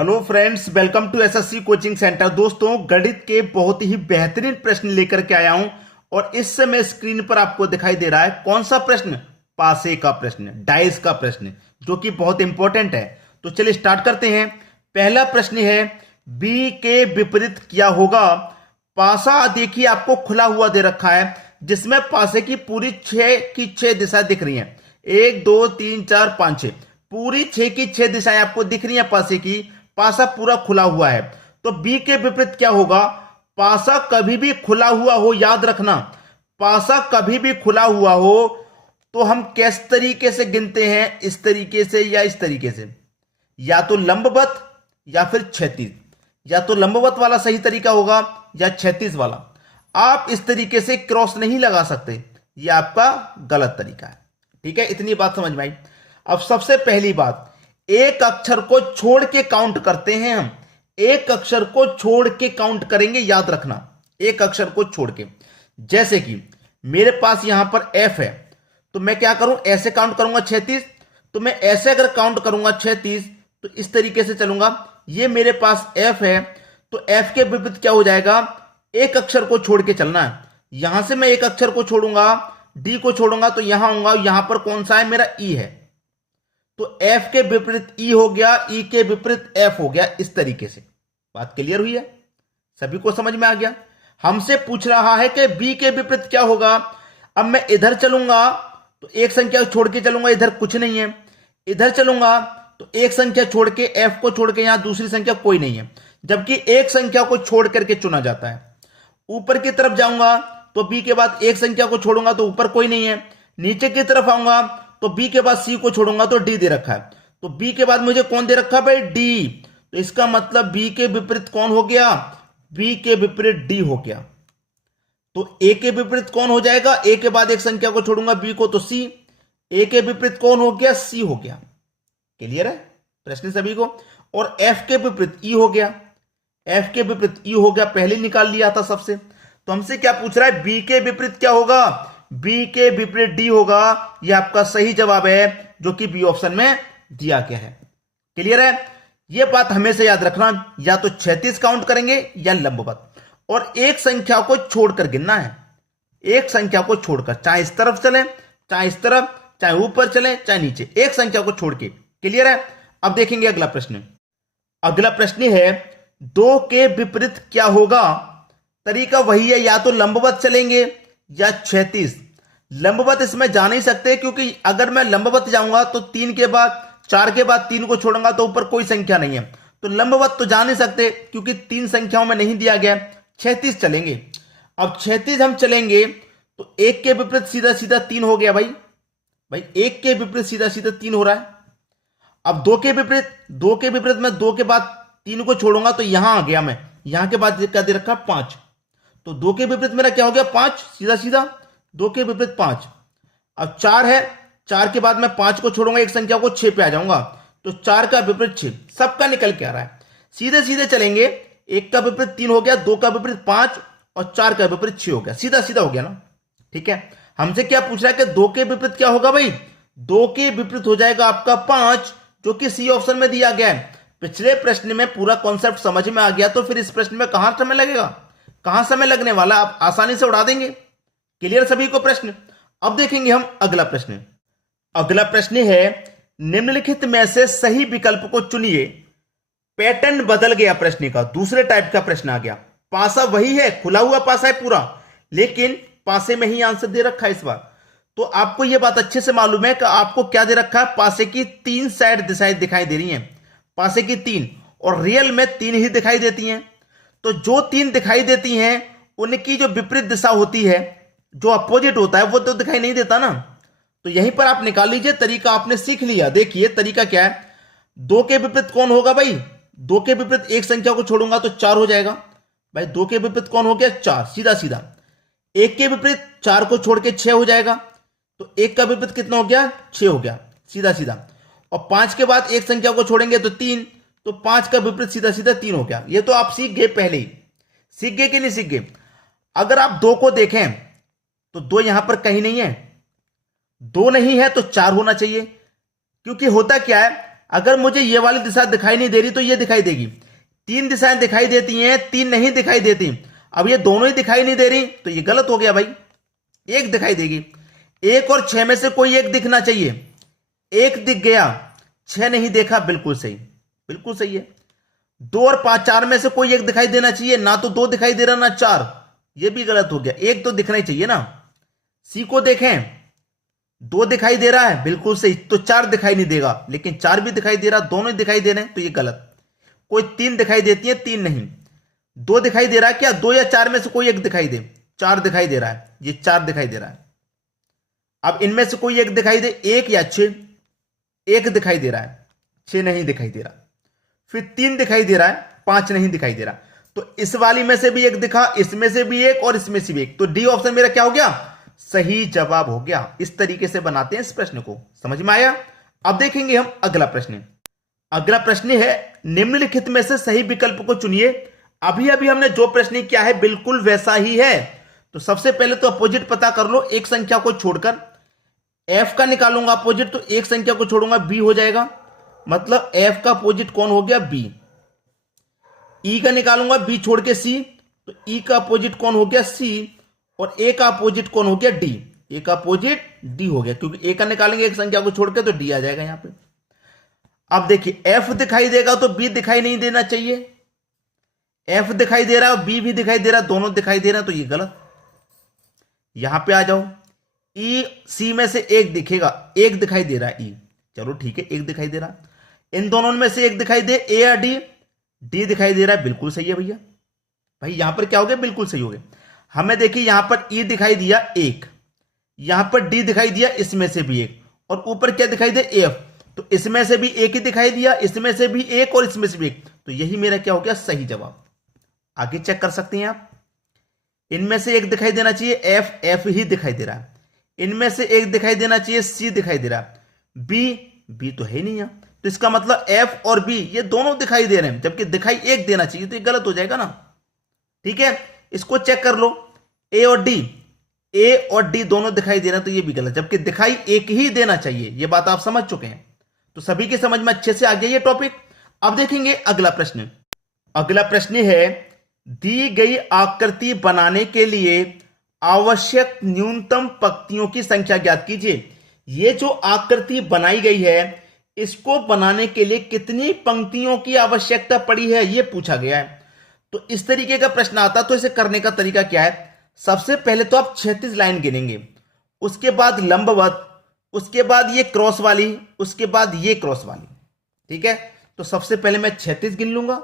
Hello friends, welcome to SSC coaching centre. दोस्तों, गणित के बहुत ही बेहतरीन प्रश्न लेकर के आया हूं और इस समय स्क्रीन पर आपको दिखाई दे रहा है कौन सा प्रश्न? पासे का प्रश्न, डाइस का प्रश्न, जो कि बहुत इंपॉर्टेंट है। तो चलिए स्टार्ट करते हैं। पहला प्रश्न है, बी के विपरीत क्या होगा? पासा देखिए आपको खुला हुआ दे रखा है, जिसमें पासे की पूरी छह की छह दिशा दिख रही हैं। 1 2 3 4 5 6 पूरी छह की छह दिशाएं आपको दिख रही हैं पासे की। पासा पूरा खुला हुआ है, तो बी के विपरीत क्या होगा? पासा कभी भी खुला हुआ हो, याद रखना, पासा कभी भी खुला हुआ हो तो हम किस तरीके से गिनते हैं? इस तरीके से या इस तरीके से, या तो लंबवत या फिर क्षैतिज। या तो लंबवत वाला सही तरीका होगा या क्षैतिज वाला। आप इस तरीके से क्रॉस नहीं लगा सकते, यह आपका गलत तरीका है। ठीक है, इतनी बात समझ में आई। अब सबसे पहली बात, एक अक्षर को छोड़ के काउंट करते हैं हम। एक अक्षर को छोड़ के काउंट करेंगे, याद रखना, एक अक्षर को छोड़ के। जैसे कि मेरे पास यहां पर एफ है, तो मैं क्या करूं? ऐसे काउंट करूंगा 36। तो मैं ऐसे अगर काउंट करूंगा 36 तो इस तरीके से चलूंगा। ये मेरे पास एफ है, तो एफ के विपरीत क्या हो जाएगा? एक अक्षर को छोड़ के चलना है। यहां से मैं एक अक्षर को छोड़ूंगा, डी को छोड़ूंगा, तो यहां आऊंगा, यहां पर कौन सा है? मेरा ई है। तो F के विपरीत E हो गया, E के विपरीत F हो गया। इस तरीके से बात क्लियर हुई है? सभी को समझ में आ गया? हमसे पूछ रहा है कि B के विपरीत क्या होगा। अब मैं इधर चलूंगा तो एक संख्या छोड़ के चलूंगा, इधर कुछ नहीं है। इधर चलूंगा तो एक संख्या छोड़ के, F को छोड़ के यहां दूसरी संख्या कोई नहीं है, जबकि एक संख्या को छोड़ करके चुना जाता है। ऊपर की तरफ जाऊंगा तो B के बाद एक संख्या को छोड़ूंगा तो ऊपर कोई नहीं है। नीचे की तरफ आऊंगा तो बी के बाद सी को छोड़ूंगा तो डी दे रखा है। तो बी के बाद मुझे कौन दे रखा है भाई? डी। तो इसका मतलब बी के विपरीत कौन हो गया? बी के विपरीत डी हो गया। तो ए के विपरीत कौन हो जाएगा? ए के बाद एक संख्या को छोड़ूंगा बी को, तो सी। ए के विपरीत कौन हो गया? सी हो गया। क्लियर है प्रश्न सभी को? और एफ के विपरीत ई हो गया। एफ के विपरीत ई हो गया, पहले निकाल लिया था सबसे। तो हमसे क्या पूछ रहा है? बी के विपरीत क्या होगा? बी के विपरीत डी होगा। यह आपका सही जवाब है, जो कि बी ऑप्शन में दिया गया है। क्लियर है? यह बात हमेशा याद रखना, या तो 36 काउंट करेंगे या लंबवत, और एक संख्या को छोड़कर गिनना है। एक संख्या को छोड़कर, चाहे इस तरफ चले, चाहे इस तरफ, चाहे ऊपर चले, चाहे नीचे, एक संख्या को छोड़ के। क्लियर है? अब देखेंगे अगला प्रश्न। अगला प्रश्न है, 2 के विपरीत क्या होगा? तरीका वही है, या तो लंबवत चलेंगे या क्षैतिज। लंबवत इसमें जा नहीं सकते, क्योंकि अगर मैं लंबवत जाऊंगा तो 3 के बाद, 4 के बाद 3 को छोड़ूंगा तो ऊपर कोई संख्या नहीं है। तो लंबवत तो जा नहीं सकते, क्योंकि 3 संख्याओं में नहीं दिया गया। क्षैतिज चलेंगे। अब क्षैतिज हम चलेंगे तो 1 के विपरीत सीधा सीधा 3 हो गया भाई। 1 के विपरीत सीधा सीधा 3 हो रहा है। अब 2 के विपरीत, 2 के विपरीत मैं 2 के बाद 3 को छोड़ूंगा तो यहां आ गया मैं, यहां के बाद क्या दे रखा? 5। तो 2 के विपरीत मेरा क्या हो गया? 5, सीधा सीधा 2 के विपरीत 5। अब 4 है, 4 के बाद मैं 5 को छोड़ूंगा, एक संख्या को 6 पे आ जाऊंगा, तो 4 का विपरीत 6। सबका निकल के आ रहा है। सीधे सीधे चलेंगे, 1 का विपरीत 3 हो गया, 2 का विपरीत 5 और 4 का विपरीत 6 हो गया। सीधा सीधा हो गया ना? ठीक है। हमसे क्या पूछ रहा है कि 2 के विपरीत क्या होगा भाई? 2 के विपरीत हो जाएगा आपका 5, जो कि सी ऑप्शन में दिया गया है। पिछले प्रश्न में पूरा कॉन्सेप्ट समझ में आ गया, तो फिर इस प्रश्न में कहां समय लगेगा? कहां समय लगने वाला? आप आसानी से उड़ा देंगे। क्लियर सभी को प्रश्न? अब देखेंगे हम अगला प्रश्न। अगला प्रश्न है, निम्नलिखित में से सही विकल्प को चुनिए। पैटर्न बदल गया प्रश्न का, दूसरे टाइप का प्रश्न आ गया। पासा वही है, खुला हुआ पासा है पूरा, लेकिन पासे में ही आंसर दे रखा है इस बार। तो आपको यह बात अच्छे से मालूम है कि आपको क्या दे रखा है? पासे की 3 साइड दिशाएं दिखाई दे रही हैं। पासे की 3, और रियल में 3 ही दिखाई देती हैं। तो जो 3 दिखाई देती हैं, उनकी जो विपरीत दिशा होती है, जो अपोजिट होता है, वो तो दिखाई नहीं देता ना। तो यहीं पर आप निकाल लीजिए। तरीका आपने सीख लिया। देखिए तरीका क्या है। 2 के विपरीत कौन होगा भाई? 2 के विपरीत एक संख्या को छोड़ूंगा तो 4 हो जाएगा भाई। 2 के विपरीत कौन हो गया? 4, सीधा सीधा। 1 के विपरीत 4 को छोड़ के 6 हो जाएगा, तो 1 का विपरीत कितना हो गया? 6 हो गया, सीधा सीधा। और 5 के बाद एक संख्या को छोड़ेंगे तो 3, तो 5 का विपरीत सीधा सीधा 3 हो गया। ये तो आप सीख गए, पहले ही सीख गए कि नहीं सीख गए? अगर आप 2 को देखें तो 2 यहां पर कहीं नहीं है। 2 नहीं है तो 4 होना चाहिए, क्योंकि होता क्या है, अगर मुझे ये वाली दिशा दिखाई नहीं दे रही तो ये दिखाई देगी। 3 दिशाएं दिखाई देती हैं, 3 नहीं दिखाई देती। अब ये दोनों ही दिखाई नहीं दे रही तो ये गलत हो गया भाई। एक दिखाई देगी। 1 और 6 में से कोई एक दिखना चाहिए। 1 दिख गया, 6 नहीं देखा, बिल्कुल सही, बिल्कुल सही है। 2 और 5 4 में से कोई एक दिखाई देना चाहिए, ना तो 2 दिखाई दे रहा ना 4, ये भी गलत हो गया। एक तो दिखना ही चाहिए ना। सी को देखें, 2 दिखाई दे रहा है, बिल्कुल सही, तो 4 दिखाई नहीं देगा, लेकिन 4 भी दिखाई दे रहा, दोनों दिखाई दे रहे हैं तो ये गलत। कोई 3 दिखाई देती है, 3 नहीं। 2 दिखाई दे रहा है क्या? 2 या 4 में से कोई एक दिखाई दे। 4 दिखाई दे रहा है, ये 4 दिखाई दे रहा है। अब इनमें से कोई एक दिखाई दे, 1 या 6। 1 दिखाई दे रहा है, 6 नहीं दिखाई दे रहा। फिर 3 दिखाई दे रहा है, 5 नहीं दिखाई दे रहा। तो इस वाली में से भी एक दिखा, इसमें से भी एक और इसमें से भी एक, तो डी ऑप्शन मेरा क्या हो गया? सही जवाब हो गया। इस तरीके से बनाते हैं इस प्रश्न को। समझ में आया? अब देखेंगे हम अगला प्रश्न। अगला प्रश्न है, निम्नलिखित में से सही विकल्प को चुनिए। अभी अभी हमने जो प्रश्न किया है बिल्कुल वैसा ही है। तो सबसे पहले तो अपोजिट पता कर लो, एक संख्या को छोड़कर। एफ का निकालूंगा अपोजिट, तो एक संख्या को छोड़ूंगा, बी हो जाएगा। मतलब एफ का अपोजिट कौन हो गया? बी। ई का निकालूंगा, बी छोड़ के सी, तो ई का अपोजिट कौन हो गया? सी। और ए का अपोजिट कौन हो गया? डी। ए का अपोजिट डी हो गया, क्योंकि ए का निकालेंगे एक संख्या को छोड़ के, तो डी आ जाएगा यहां पे। अब देखिए, एफ दिखाई देगा तो बी दिखाई नहीं देना चाहिए। एफ दिखाई दे रहा है, बी भी दिखाई दे रहा है, दोनों दिखाई दे रहे हैं, तो ये गलत। यहां पे आ जाओ, ई सी में से एक दिखेगा, एक दिखाई दे रहा है ई, चलो ठीक है, एक दिखाई दे रहा। इन दोनों में से एक दिखाई दे, ए या डी? डी दिखाई दे रहा है, बिल्कुल सही है भैया। भाई यहां पर क्या हो गया? बिल्कुल सही हो गया। हमें देखिए, यहां पर ई दिखाई दिया एक, यहां पर डी दिखाई दिया, इसमें से भी एक, और ऊपर क्या दिखाई दे? एफ। तो इसमें से भी एक ही दिखाई दिया, इसमें से भी एक, और इसमें से भी एक, तो यही मेरा क्या हो गया? सही जवाब। आगे चेक कर सकते हैं आप। इनमें से एक दिखाई देना चाहिए, एफ, एफ ही दिखाई दे रहा है। इनमें से एक दिखाई देना चाहिए, सी दिखाई दे रहा है। बी, बी तो है नहीं यहां, तो इसका मतलब एफ और बी ये दोनों दिखाई दे रहे हैं, जबकि दिखाई एक देना चाहिए, तो ये गलत हो जाएगा ना। ठीक है, इसको चेक कर लो। ए और डी, ए और डी दोनों दिखाई दे रहे हैं, तो ये भी गलत, जबकि दिखाई एक ही देना चाहिए। ये बात आप समझ चुके हैं, तो सभी के समझ में अच्छे से आ गया ये टॉपिक। अब देखेंगे अगला प्रश्न। अगला प्रश्न है, दी गई आकृति बनाने के लिए आवश्यक न्यूनतम पंक्तियों की संख्या ज्ञात कीजिए। ये जो आकृति बनाई गई है, इसको बनाने के लिए कितनी पंक्तियों की आवश्यकता पड़ी है, यह पूछा गया है। तो इस तरीके का प्रश्न आता, तो इसे करने का तरीका क्या है? सबसे पहले तो आप 36 लाइन गिनेंगे, उसके बाद लंबवत, उसके बाद ये क्रॉस वाली, उसके बाद ये क्रॉस वाली। ठीक है, तो सबसे पहले मैं 36 गिन लूंगा।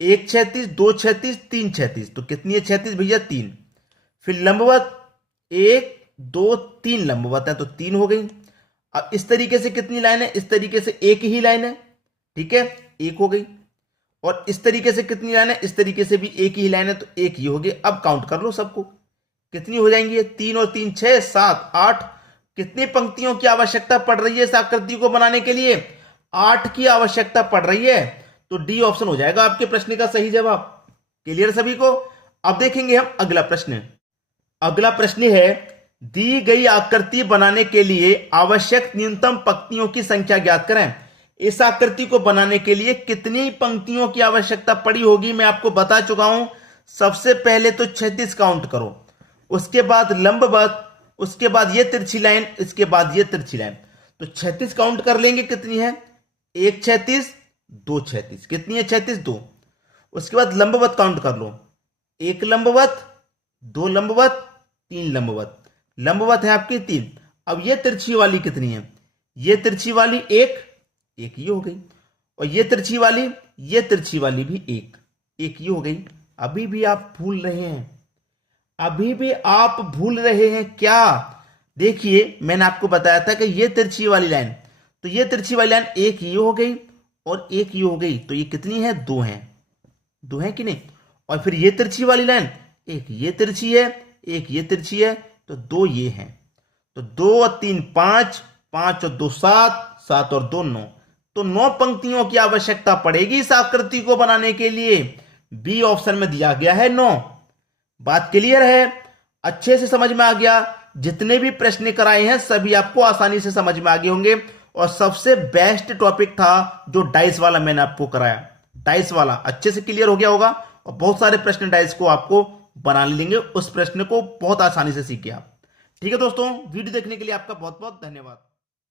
1 36, 2 36, 3 36, तो कितनी है 36 भैया? 3। फिर लंबवत 1 2 3 लंबवत है, तो 3 हो गई। अब इस तरीके से कितनी लाइन है? इस तरीके से एक ही लाइन है, ठीक है, 1 हो गई। और इस तरीके से कितनी लाइन है? इस तरीके से भी एक ही लाइन है, तो 1 ही हो गई। अब काउंट कर लो सबको, कितनी हो जाएंगी? 3 और 3 6 7 8। कितनी पंक्तियों की आवश्यकता पड़ रही है इस आकृति को बनाने के लिए? 8 की आवश्यकता पड़ रही है, तो डी ऑप्शन हो जाएगा आपके प्रश्न का सही जवाब। क्लियर सभी को? अब देखेंगे हम अगला प्रश्न। अगला प्रश्न है, दी गई आकृति बनाने के लिए आवश्यक न्यूनतम पंक्तियों की संख्या ज्ञात करें। इस आकृति को बनाने के लिए कितनी पंक्तियों की आवश्यकता पड़ी होगी मैं आपको बता चुका हूं। सबसे पहले तो 36 काउंट करो, उसके बाद लंबवत, उसके बाद ये तिरछी लाइन, इसके बाद ये तिरछी लाइन। तो 36 काउंट कर लेंगे, कितनी है? 1 36 2 36, कितनी है? 36 2। उसके बाद लंबवत काउंट कर लो, 1 लंबवत, 2 लंबवत, 3 लंबवत। लंबवत है आपकी 3। अब ये तिरछी वाली कितनी है? ये तिरछी वाली 1, एक ये हो गई। और ये तिरछी वाली, ये तिरछी वाली भी 1, एक ये हो गई। अभी भी आप भूल रहे हैं, अभी भी आप भूल रहे हैं क्या? देखिए, मैंने आपको बताया था कि ये तिरछी वाली लाइन, तो ये तिरछी वाली लाइन एक ये हो गई और एक ये हो गई, तो ये कितनी है? 2 है, 2 है कि नहीं? और फिर ये तिरछी वाली लाइन, एक ये तिरछी है, एक ये तिरछी है, तो 2 ये हैं। तो 2 और 3 5, 5 और 2 7, 7 और 2 9, तो 9 पंक्तियों की आवश्यकता पड़ेगी इस आकृति को बनाने के लिए। बी ऑप्शन में दिया गया है 9। बात क्लियर है? अच्छे से समझ में आ गया? जितने भी प्रश्न कराए हैं सभी आपको आसानी से समझ में आ गए होंगे। और सबसे बेस्ट टॉपिक था जो डाइस वाला मैंने आपको कराया। डाइस वाला अच्छे से क्लियर हो गया होगा और बहुत सारे प्रश्न डाइस को आपको बना लेंगे, उस प्रश्न को बहुत आसानी से सीखे आप। ठीक है दोस्तों, वीडियो देखने के लिए आपका बहुत बहुत धन्यवाद।